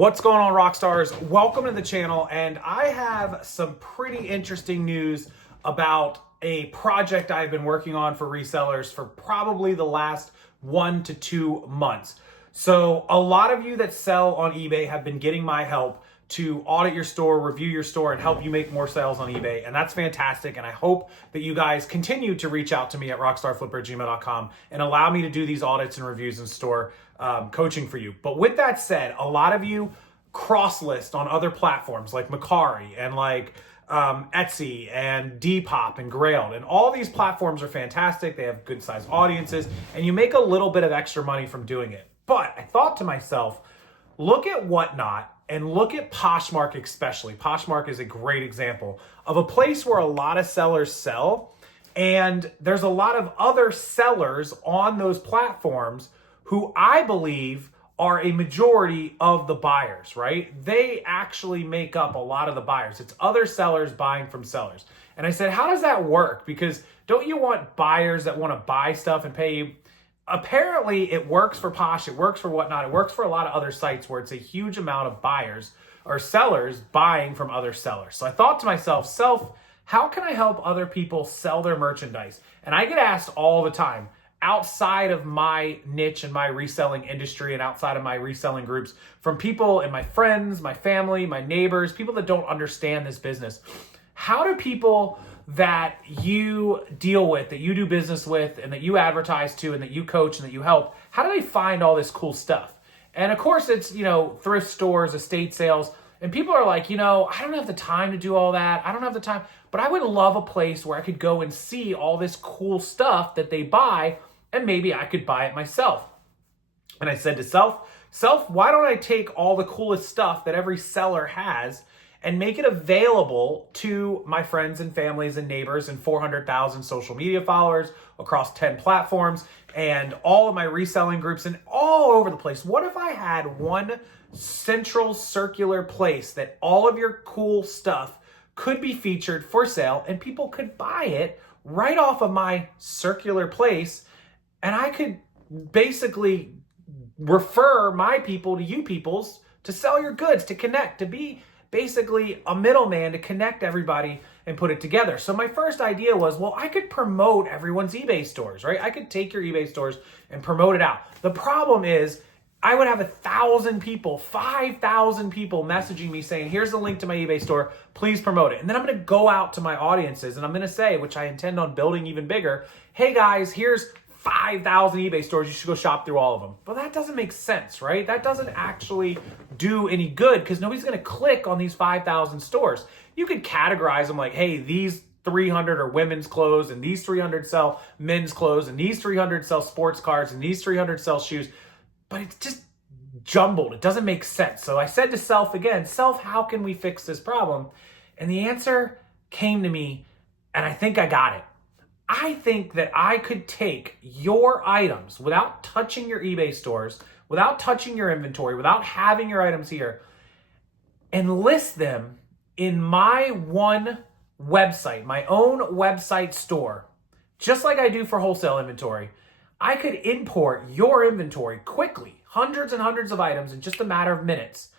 What's going on, rock stars? Welcome to the channel, and I have some pretty interesting news about a project I've been working on for resellers for probably the last 1 to 2 months. So a lot of you that sell on eBay have been getting my help to audit your store, review your store, and help you make more sales on eBay. And that's fantastic. And I hope that you guys continue to reach out to me at rockstarflipper@gmail.com and allow me to do these audits and reviews and store coaching for you. But with that said, a lot of you cross-list on other platforms like Mercari and like Etsy and Depop and Grailed. And all these platforms are fantastic. They have good sized audiences and you make a little bit of extra money from doing it. But I thought to myself, look at Whatnot and look at Poshmark especially. Poshmark is a great example of a place where a lot of sellers sell, and there's a lot of other sellers on those platforms who I believe are a majority of the buyers, right? They actually make up a lot of the buyers. It's other sellers buying from sellers. And I said, how does that work? Because don't you want buyers that want to buy stuff and pay you? Apparently it works for Posh, it works for Whatnot, it works for a lot of other sites where it's a huge amount of buyers or sellers buying from other sellers. So I thought to myself, how can I help other people sell their merchandise? And I get asked all the time, outside of my niche and my reselling industry and outside of my reselling groups, from people and my friends, my family, my neighbors, people that don't understand this business. How do people that you deal with, that you do business with, and that you advertise to, and that you coach and that you help, how do they find all this cool stuff? And of course it's, thrift stores, estate sales, and people are like, I don't have the time to do all that. I don't have the time, but I would love a place where I could go and see all this cool stuff that they buy, and maybe I could buy it myself. And I said to self, why don't I take all the coolest stuff that every seller has and make it available to my friends and families and neighbors and 400,000 social media followers across 10 platforms and all of my reselling groups and all over the place? What if I had one central circular place that all of your cool stuff could be featured for sale and people could buy it right off of my circular place, and I could basically refer my people to you people's to sell your goods, to connect, to be basically a middleman to connect everybody and put it together. So my first idea was, well, I could promote everyone's eBay stores, right? I could take your eBay stores and promote it out. The problem is I would have 1,000 people, 5,000 people messaging me saying, here's the link to my eBay store, please promote it. And then I'm gonna go out to my audiences and I'm gonna say, which I intend on building even bigger, hey guys, here's 5,000 eBay stores, you should go shop through all of them. But that doesn't make sense, right? That doesn't actually do any good because nobody's gonna click on these 5,000 stores. You could categorize them like, hey, these 300 are women's clothes and these 300 sell men's clothes and these 300 sell sports cars and these 300 sell shoes, but it's just jumbled. It doesn't make sense. So I said to self again, how can we fix this problem? And the answer came to me, and I think I got it. I think that I could take your items without touching your eBay stores, without touching your inventory, without having your items here, and list them in my one website, my own website store, just like I do for wholesale inventory. I could import your inventory quickly, hundreds and hundreds of items in just a matter of minutes,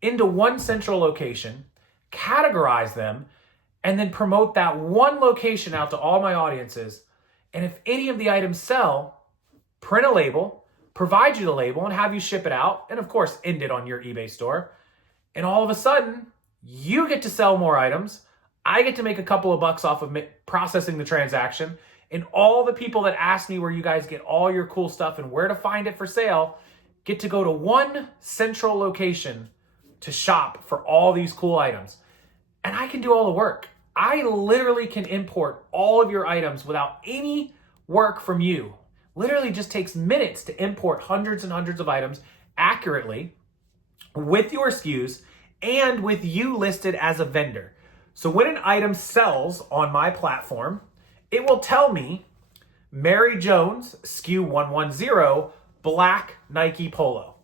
into one central location, categorize them, and then promote that one location out to all my audiences. And if any of the items sell, print a label, provide you the label, and have you ship it out, and of course, end it on your eBay store. And all of a sudden, you get to sell more items. I get to make a couple of bucks off of processing the transaction. And all the people that ask me where you guys get all your cool stuff and where to find it for sale get to go to one central location to shop for all these cool items. And I can do all the work. I literally can import all of your items without any work from you. Literally just takes minutes to import hundreds and hundreds of items accurately with your SKUs and with you listed as a vendor. So when an item sells on my platform, it will tell me Mary Jones, SKU 110, black Nike Polo.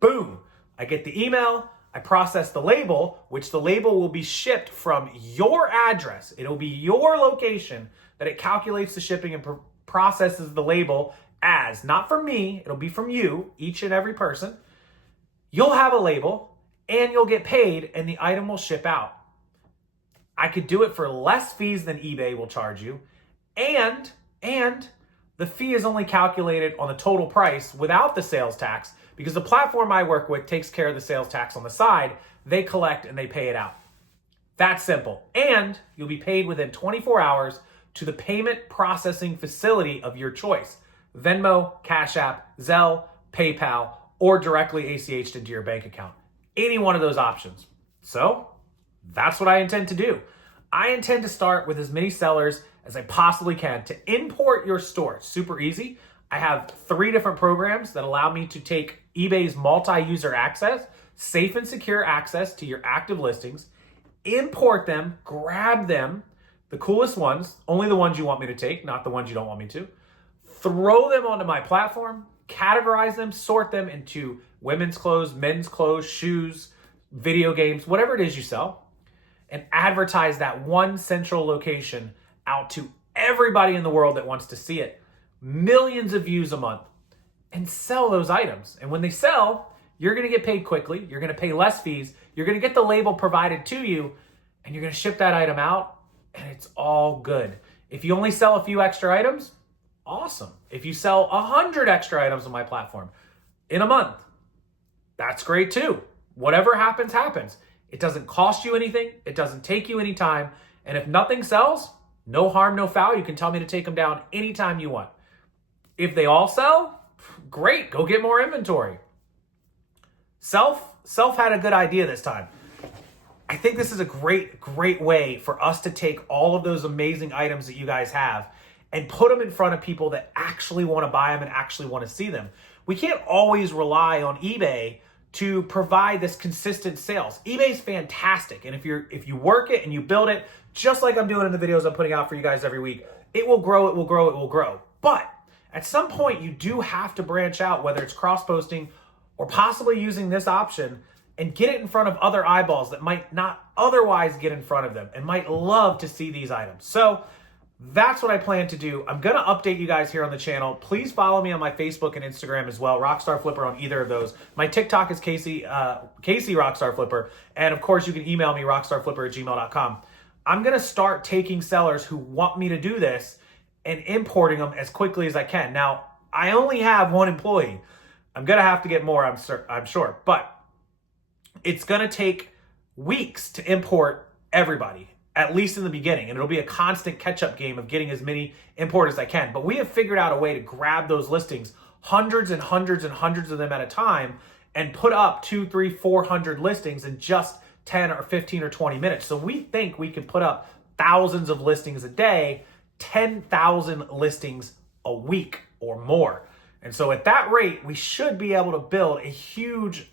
Boom. I get the email. I process the label, which the label will be shipped from your address. It'll be your location that it calculates the shipping and processes the label as, not from me, it'll be from you, each and every person. You'll have a label, and you'll get paid and the item will ship out. I could do it for less fees than eBay will charge you, and the fee is only calculated on the total price without the sales tax, because the platform I work with takes care of the sales tax on the side. They collect and they pay it out. That's simple. And you'll be paid within 24 hours to the payment processing facility of your choice: Venmo, Cash App, Zelle, PayPal, or directly ACH'd into your bank account. Any one of those options. So that's what I intend to do. I intend to start with as many sellers as I possibly can to import your store. It's super easy. I have 3 different programs that allow me to take eBay's multi-user access, safe and secure access to your active listings, import them, grab them, the coolest ones, only the ones you want me to take, not the ones you don't want me to, throw them onto my platform, categorize them, sort them into women's clothes, men's clothes, shoes, video games, whatever it is you sell, and advertise that one central location out to everybody in the world that wants to see it. Millions of views a month, and sell those items. And when they sell, you're going to get paid quickly. You're going to pay less fees. You're going to get the label provided to you, and you're going to ship that item out, and it's all good. If you only sell a few extra items, awesome. If you sell 100 extra items on my platform in a month, that's great too. Whatever happens, happens. It doesn't cost you anything. It doesn't take you any time. And if nothing sells, no harm, no foul. You can tell me to take them down anytime you want. If they all sell, great. Go get more inventory. Self had a good idea this time. I think this is a great way for us to take all of those amazing items that you guys have and put them in front of people that actually want to buy them and actually want to see them. We can't always rely on eBay to provide this consistent sales. eBay's fantastic. And if you work it and you build it, just like I'm doing in the videos I'm putting out for you guys every week, it will grow, it will grow, it will grow. But at some point you do have to branch out, whether it's cross-posting or possibly using this option, and get it in front of other eyeballs that might not otherwise get in front of them and might love to see these items. So that's what I plan to do. I'm going to update you guys here on the channel. Please follow me on my Facebook and Instagram as well. Rockstarflipper on either of those. My TikTok is Casey Rockstarflipper. And of course, you can email me, rockstarflipper@gmail.com. I'm going to start taking sellers who want me to do this and importing them as quickly as I can. Now, I only have 1 employee. I'm going to have to get more, I'm sure. But it's going to take weeks to import everybody, at least in the beginning. And it'll be a constant catch-up game of getting as many imported as I can. But we have figured out a way to grab those listings, hundreds and hundreds and hundreds of them at a time, and put up 200, 300, 400 listings in just 10 or 15 or 20 minutes. So we think we can put up thousands of listings a day, 10,000 listings a week or more. And so at that rate, we should be able to build a huge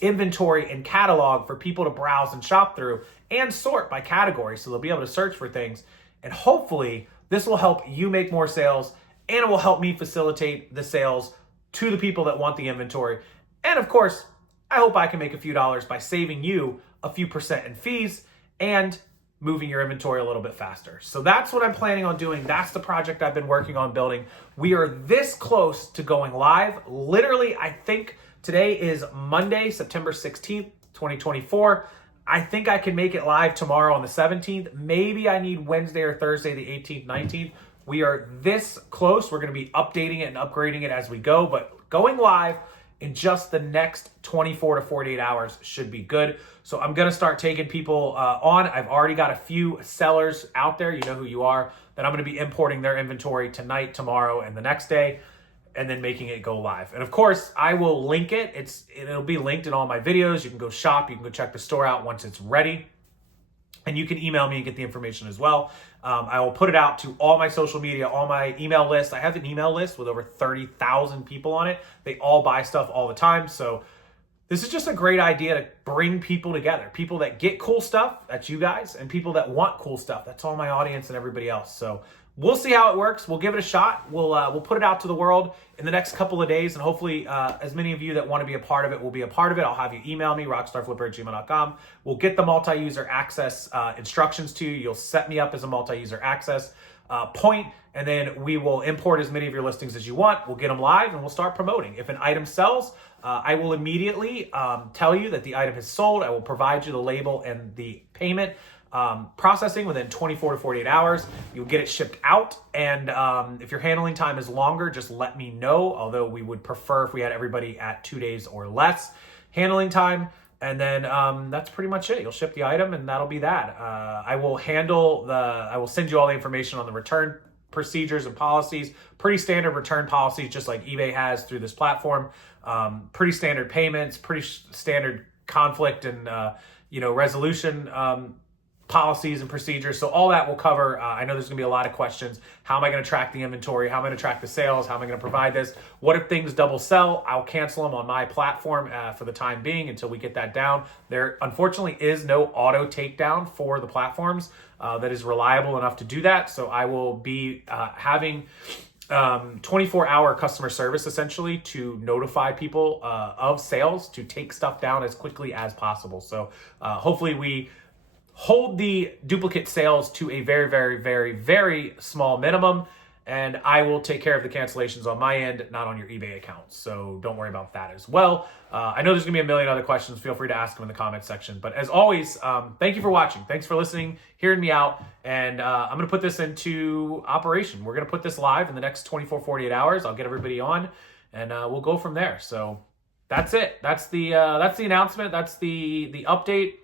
inventory and catalog for people to browse and shop through and sort by category, so they'll be able to search for things. And hopefully this will help you make more sales, and it will help me facilitate the sales to the people that want the inventory. And of course, I hope I can make a few dollars by saving you a few percent in fees and moving your inventory a little bit faster. So that's what I'm planning on doing. That's the project I've been working on building. We are this close to going live. Literally, I think today is Monday, September 16th, 2024. I think I can make it live tomorrow on the 17th. Maybe I need Wednesday or Thursday, the 18th, 19th. We are this close. We're going to be updating it and upgrading it as we go, but going live in just the next 24 to 48 hours should be good. So I'm going to start taking people on. I've already got a few sellers out there, you know who you are, that I'm going to be importing their inventory tonight, tomorrow, and the next day, and then making it go live. And of course, I will link it. It'll be linked in all my videos. You can go shop. You can go check the store out once it's ready. And you can email me and get the information as well. I will put it out to all my social media, all my email lists. I have an email list with over 30,000 people on it. They all buy stuff all the time. So this is just a great idea to bring people together. People that get cool stuff, that's you guys, and people that want cool stuff. That's all my audience and everybody else. So we'll see how it works. We'll give it a shot. We'll put it out to the world in the next couple of days, and hopefully as many of you that want to be a part of it will be a part of it. I'll have you email me, rockstarflipper@gmail.com. We'll get the multi-user access instructions to you. You'll set me up as a multi-user access. point, and then we will import as many of your listings as you want. We'll get them live and we'll start promoting. If an item sells, I will immediately tell you that the item has sold. I will provide you the label and the payment processing within 24 to 48 hours. You'll get it shipped out. And if your handling time is longer, just let me know. Although we would prefer if we had everybody at 2 days or less handling time. And then that's pretty much it. You'll ship the item and that'll be that. I will send you all the information on the return procedures and policies. Pretty standard return policies, just like eBay has through this platform. Pretty standard payments, pretty standard conflict and resolution policies and procedures. So all that will cover. I know there's gonna be a lot of questions. How am I gonna track the inventory? How am I gonna track the sales? How am I gonna provide this? What if things double sell? I'll cancel them on my platform for the time being until we get that down. There unfortunately is no auto takedown for the platforms that is reliable enough to do that. So I will be having 24-hour customer service essentially to notify people of sales to take stuff down as quickly as possible. So hopefully we hold the duplicate sales to a very, very, very, very small minimum, and I will take care of the cancellations on my end, not on your eBay account. So don't worry about that as well. I know there's gonna be a million other questions. Feel free to ask them in the comments section. But as always, thank you for watching. Thanks for listening, hearing me out. And I'm gonna put this into operation. We're gonna put this live in the next 24, 48 hours. I'll get everybody on and we'll go from there. So that's it. That's the announcement. That's the update.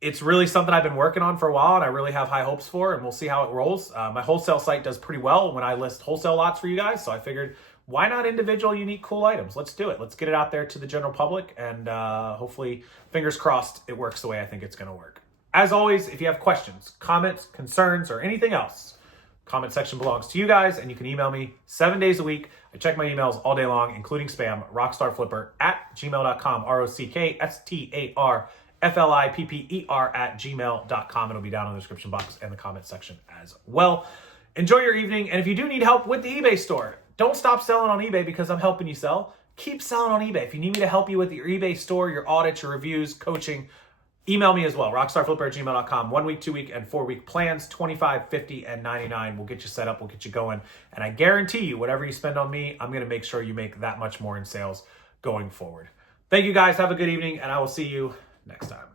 It's really something I've been working on for a while and I really have high hopes for, and we'll see how it rolls. My wholesale site does pretty well when I list wholesale lots for you guys. So I figured, why not individual, unique, cool items? Let's do it. Let's get it out there to the general public, and hopefully, fingers crossed, it works the way I think it's gonna work. As always, if you have questions, comments, concerns, or anything else, comment section belongs to you guys, and you can email me 7 days a week. I check my emails all day long, including spam, rockstarflipper@gmail.com, rockstarflipper@gmail.com. It'll be down in the description box and the comment section as well. Enjoy your evening, and if you do need help with the eBay store, don't stop selling on eBay because I'm helping you sell. Keep selling on eBay. If you need me to help you with your eBay store, your audits, your reviews, coaching, email me as well, rockstarflipper@gmail.com. 1 week, 2 week, and 4 week plans, $25, $50, and $99. We'll get you set up, we'll get you going. And I guarantee you, whatever you spend on me, I'm gonna make sure you make that much more in sales going forward. Thank you guys, have a good evening, and I will see you next time.